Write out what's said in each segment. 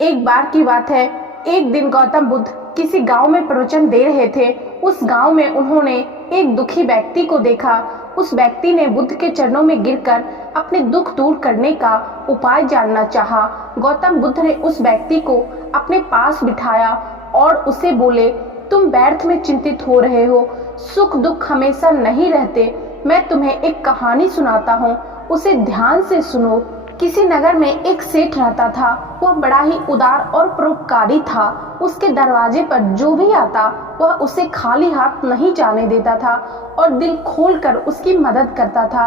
एक बार की बात है, एक दिन गौतम बुद्ध किसी गांव में प्रवचन दे रहे थे। उस गांव में उन्होंने एक दुखी व्यक्ति को देखा। उस व्यक्ति ने बुद्ध के चरणों में गिरकर अपने दुख दूर करने का उपाय जानना चाहा। गौतम बुद्ध ने उस व्यक्ति को अपने पास बिठाया और उसे बोले, तुम व्यर्थ में चिंतित हो रहे हो, सुख दुख हमेशा नहीं रहते। मैं तुम्हें एक कहानी सुनाता हूँ, उसे ध्यान से सुनो। किसी नगर में एक सेठ रहता था। वह बड़ा ही उदार और परोपकारी था। उसके दरवाजे पर जो भी आता वह उसे खाली हाथ नहीं जाने देता था और दिल खोलकर उसकी मदद करता था।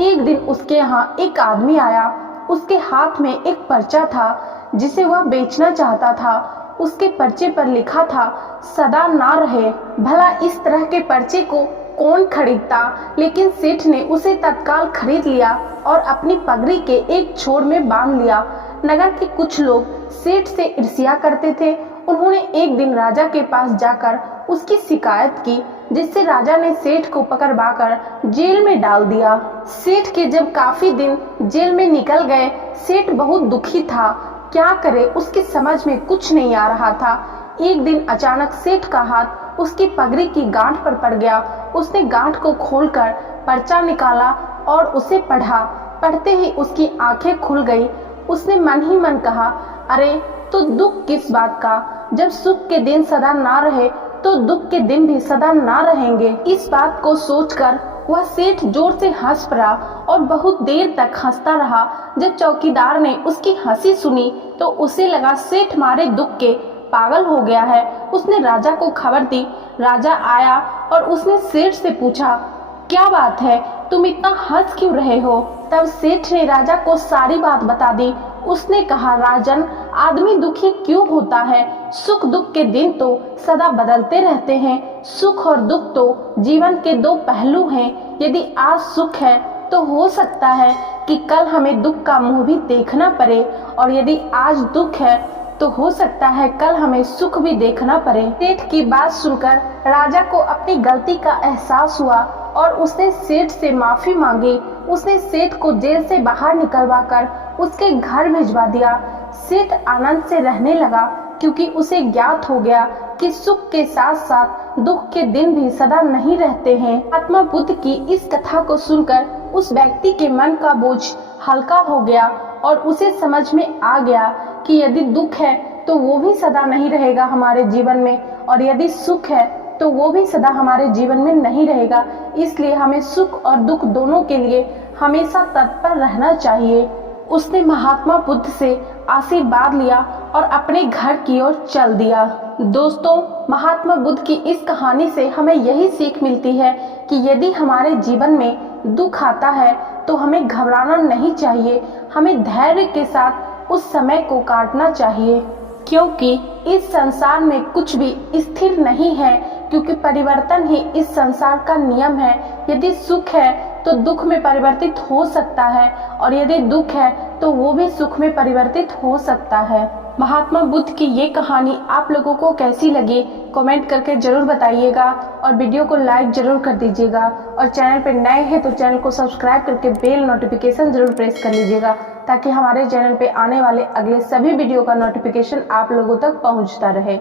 एक दिन उसके यहाँ एक आदमी आया। उसके हाथ में एक पर्चा था जिसे वह बेचना चाहता था। उसके पर्चे पर लिखा था, सदा ना रहे। भला इस तरह के पर्चे को कौन खरीदता, लेकिन सेठ ने उसे तत्काल खरीद लिया और अपनी पगड़ी के एक छोर में बांध लिया। नगर के कुछ लोग सेठ से ईर्ष्या करते थे। उन्होंने एक दिन राजा के पास जाकर उसकी शिकायत की, जिससे राजा ने सेठ को पकड़वाकर जेल में डाल दिया। सेठ के जब काफी दिन जेल में निकल गए, सेठ बहुत दुखी था। क्या करे, उसकी समझ में कुछ नहीं आ रहा था। एक दिन अचानक सेठ का हाथ उसकी पगड़ी की गांठ पर पड़ गया। उसने गांठ को खोलकर पर्चा निकाला और उसे पढ़ा। पढ़ते ही उसकी आंखें खुल गई। उसने मन ही मन कहा, अरे तो दुख किस बात का, जब सुख के दिन सदा ना रहे तो दुख के दिन भी सदा ना रहेंगे। इस बात को सोचकर वह सेठ जोर से हंस पड़ा और बहुत देर तक हंसता रहा। जब चौकीदार ने उसकी हंसी सुनी तो उसे लगा सेठ मारे दुख के पागल हो गया है। उसने राजा को खबर दी। राजा आया और उसने सेठ से पूछा, क्या बात है, तुम इतना हंस क्यों रहे हो? तब सेठ ने राजा को सारी बात बता दी। उसने कहा, राजन, आदमी दुखी क्यों होता है? सुख दुख के दिन तो सदा बदलते रहते हैं। सुख और दुख तो जीवन के दो पहलू हैं। यदि आज सुख है तो हो सकता है कि कल हमें दुख का मुंह भी देखना पड़े, और यदि आज दुख है तो हो सकता है कल हमें सुख भी देखना पड़े। सेठ की बात सुनकर राजा को अपनी गलती का एहसास हुआ और उसने सेठ से माफी मांगी। उसने सेठ को जेल से बाहर निकलवाकर उसके घर भिजवा दिया। सेठ आनंद से रहने लगा, क्योंकि उसे ज्ञात हो गया कि सुख के साथ साथ दुख के दिन भी सदा नहीं रहते हैं। महात्मा बुद्ध की इस कथा को सुनकर उस व्यक्ति के मन का बोझ हल्का हो गया और उसे समझ में आ गया कि यदि दुख है तो वो भी सदा नहीं रहेगा हमारे जीवन में, और यदि सुख है तो वो भी सदा हमारे जीवन में नहीं रहेगा। इसलिए हमें सुख और दुख दोनों के लिए हमेशा तत्पर रहना चाहिए। उसने महात्मा बुद्ध से आशीर्वाद लिया और अपने घर की ओर चल दिया। दोस्तों, महात्मा बुद्ध की इस कहानी से हमें यही सीख मिलती है कि यदि हमारे जीवन में दुख आता है तो हमें घबराना नहीं चाहिए। हमें धैर्य के साथ उस समय को काटना चाहिए, क्योंकि इस संसार में कुछ भी स्थिर नहीं है, क्योंकि परिवर्तन ही इस संसार का नियम है। यदि सुख है तो दुख में परिवर्तित हो सकता है, और यदि दुख है तो वो भी सुख में परिवर्तित हो सकता है। महात्मा बुद्ध की ये कहानी आप लोगों को कैसी लगी कमेंट करके जरूर बताइएगा, और वीडियो को लाइक जरूर कर दीजिएगा, और चैनल पर नए हैं तो चैनल को सब्सक्राइब करके बेल नोटिफिकेशन जरूर प्रेस कर लीजिएगा, ताकि हमारे चैनल पे आने वाले अगले सभी वीडियो का नोटिफिकेशन आप लोगों तक पहुंचता रहे।